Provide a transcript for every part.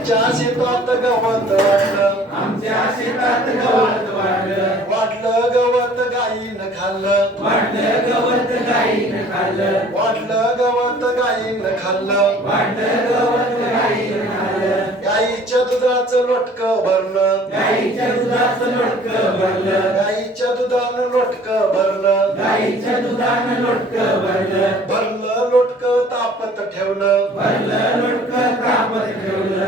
आमच्या शेतात गवत वाढलं. आमच्या शेतात गवत वाढलं. वाढलं गवत गाईनं खाल्लं. वाढलं गवत गाईनं खाल्लं. वाढलं गवत गाईनं खाल्लं. वाढलं गवत गाईनं खाल्लं. गाईच्या दुधाचं लोटकं भरलं. गाईच्या दुधाचं लोटकं भरलं. गाईच्या दुधानं लोटकं भरलं. गाईच्या दुधानं लोटकं भरलं. भरलं लोटकं तापत ठेवलं. भरलं लोटकं तापत ठेवलं.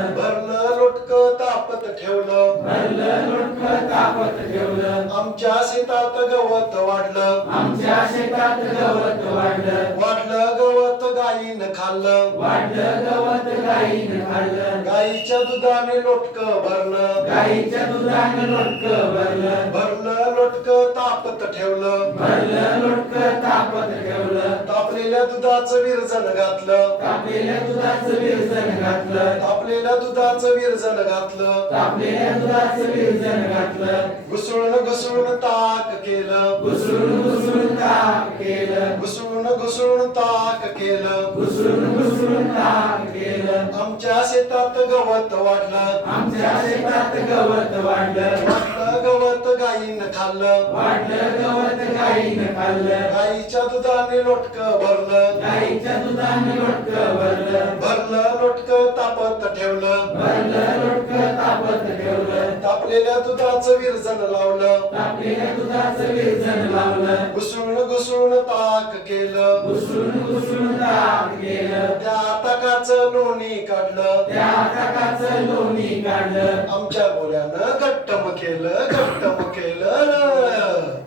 तापत ठेवलं. आमच्या शेतात गवत वाढलं. आमच्या शेतात गवत वाढलं वाढलं गवत गाईनं खाल्लं. वाढलं गवत गाईनं खाल्लं गाईच्या दुधाने लोटक भरलं. गाईच्या दुधाने लोटक भरलं भरलं लोटक तापत ठेवलं भरलं लोटक तापत ठेवलं. तापलेल्या दुधाचं विरजन घातलं. तापलेल्या दुधाचं विरजन घातलं. तापलेल्या दुधाचं विरजन घातलं. तापलेल्या दुधाचं विरजन घातलं. घुसळून घुसळून ताक केलं. घुसळून घुसळून ताक केलं. घुसळून घुसळून ताक केलं. घुसळून घुसळून ताक केलं. आमच्या शेतात गवत वाढलं. आमच्या शेतात गवत वाढलं. वाढलं गवत गाईनं खाल्लं. वाढलं गवत गाईनं खाल्लं. गाईच्या दुधाने लोटकं भरलं. गाईच्या दुधानं लोटकं तापलेल्या दुधाचं विरजन लावलं. तापलेल्या दुधाचं विरजन लावलं. घुसळून घुसळून ताक केलं. घुसळून घुसळून ताक केलं. त्या ताकाचं लोणी काढलं. त्या ताकाचं लोणी काढलं. आमच्या गोऱ्यानं गट्टम केलं गट्टम केलं.